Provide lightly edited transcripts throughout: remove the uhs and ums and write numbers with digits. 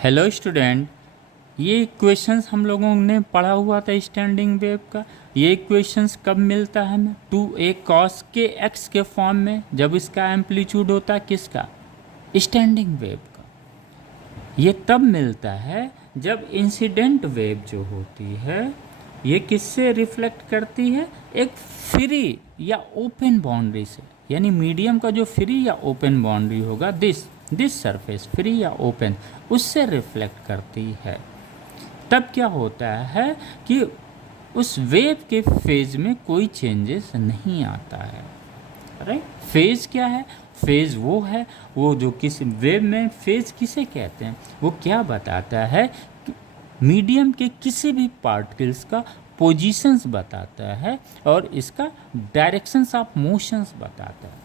Hello student, ये equations हम लोगों ने पढ़ा हुआ था स्टैंडिंग वेव का। ये इक्वेशंस कब मिलता है हमें? 2a cos के x के फॉर्म में, जब इसका एम्पलीट्यूड होता है किसका? स्टैंडिंग वेव का। ये तब मिलता है जब इंसिडेंट वेव जो होती है ये किससे रिफ्लेक्ट करती है? एक फ्री या ओपन बाउंड्री से, यानी मीडियम का जो फ्री या ओपन बाउंड्री होगा, दिस सरफेस फ्री या ओपन, उससे रिफ्लेक्ट करती है। तब क्या होता है कि उस वेव के फेज में कोई चेंजेस नहीं आता है। राइट? फेज क्या है? फेज वो है, वो जो किसी वेव में फेज किसे कहते हैं, वो क्या बताता है कि मीडियम के किसी भी पार्टिकल्स का पोजीशंस बताता है और इसका डायरेक्शंस ऑफ मोशंस बताता है।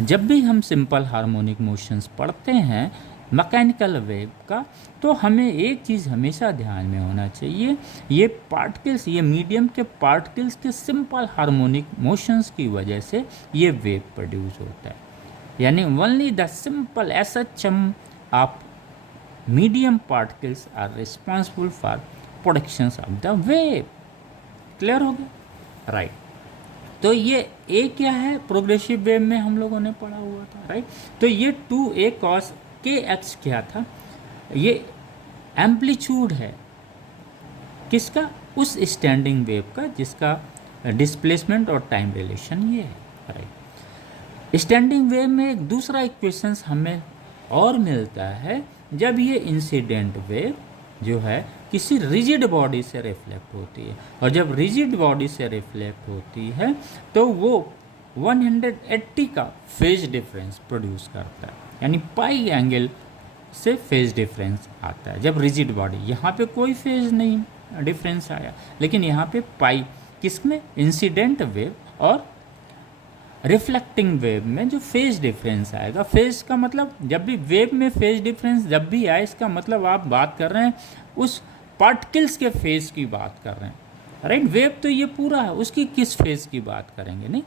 जब भी हम सिंपल हार्मोनिक मोशंस पढ़ते हैं मैकेनिकल वेव का, तो हमें एक चीज़ हमेशा ध्यान में होना चाहिए, ये पार्टिकल्स, ये मीडियम के पार्टिकल्स के सिंपल हार्मोनिक मोशंस की वजह से ये वेव प्रोड्यूस होता है। यानी only the simple SHM of medium particles are responsible for productions of the wave. Clear हो गया? राइट। तो ये ए क्या है? प्रोग्रेसिव वेव में हम लोगों ने पढ़ा हुआ था। राइट? तो ये 2a cos के x क्या था? ये एम्पलीट्यूड है किसका? उस स्टैंडिंग वेव का जिसका डिस्प्लेसमेंट और टाइम रिलेशन ये है। राइट? स्टैंडिंग वेव में एक दूसरा इक्वेशंस हमें और मिलता है, जब ये इंसिडेंट वेव जो है किसी रिजिड बॉडी से रिफ्लेक्ट होती है, और जब रिजिड बॉडी से रिफ्लेक्ट होती है तो वो 180 का फेज डिफरेंस प्रोड्यूस करता है, यानी पाई एंगल से फेज डिफरेंस आता है। जब रिजिड बॉडी, यहाँ पे कोई फेज नहीं डिफरेंस आया, लेकिन यहाँ पे पाई किसमें? इंसिडेंट वेव और रिफ्लेक्टिंग वेव में जो फेज डिफरेंस आएगा। फेज का मतलब, जब भी वेव में फेज डिफरेंस जब भी आए, इसका मतलब आप बात कर रहे हैं उस पार्टिकल्स के फेज की बात कर रहे हैं। राइट? वेव तो ये पूरा है, उसकी किस फेज की बात करेंगे? नहीं,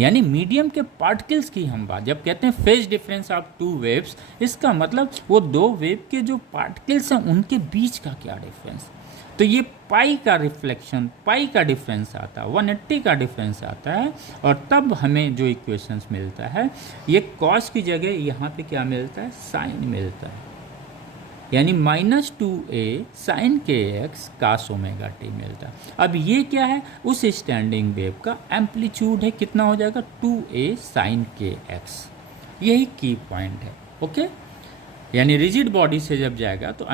यानी मीडियम के पार्टिकल्स की हम बात जब कहते हैं phase difference of two waves, इसका मतलब वो दो वेव के जो पार्टिकल्स हैं उनके बीच का क्या डिफरेंस। तो ये पाई का रिफ्लेक्शन, पाई का डिफरेंस आता है, 180 का डिफरेंस आता है, और तब हमें जो इक्वेशंस मिलता है, ये कॉस की जगह यहाँ पे क्या मिलता है? साइन मिलता है, यानी -2a sin kx cos omega t मिलता है। अब ये क्या है? उस स्टैंडिंग वेव का एम्पलीट्यूड है, कितना हो जाएगा? 2a sin kx। यही की पॉइंट है। ओके, यानी रिजिड बॉडी से जब जाएगा तो